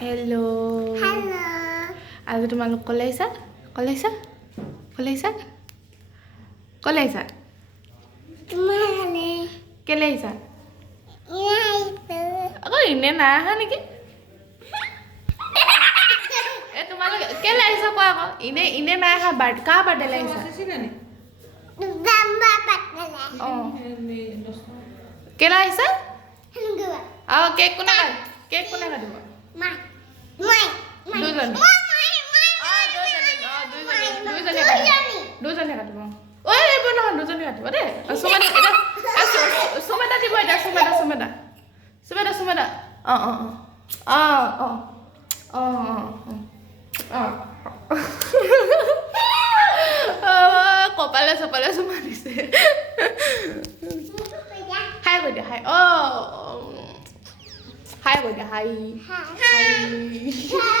hello hello आज तुम्हारा कल आइसा कल आइसा कल आइसा कल आइसा तुम्हारे केले आइसा नहीं तो अगो इन्हें ना आहा निकी ए तुम्हारा केले आइसा को आगो इन्हें ना आहा बाट का बाटे लाइसा बम्बा पकड़ा ओ केला आइसा हुआ आ केक कोने का दिबो माय माय দুজনে দুজনে কাটিব ঐ এইবোৰ নহয় দুজনে কাটিব দেই সুমেদা এটা সুমেদা দিব এটা সুমেদা অ অ অ অ অ অ কপালে চপালে চুমা দিছে হাই কৈ দিয়া হাই অ হাই কৈ দিয়া হাই हाय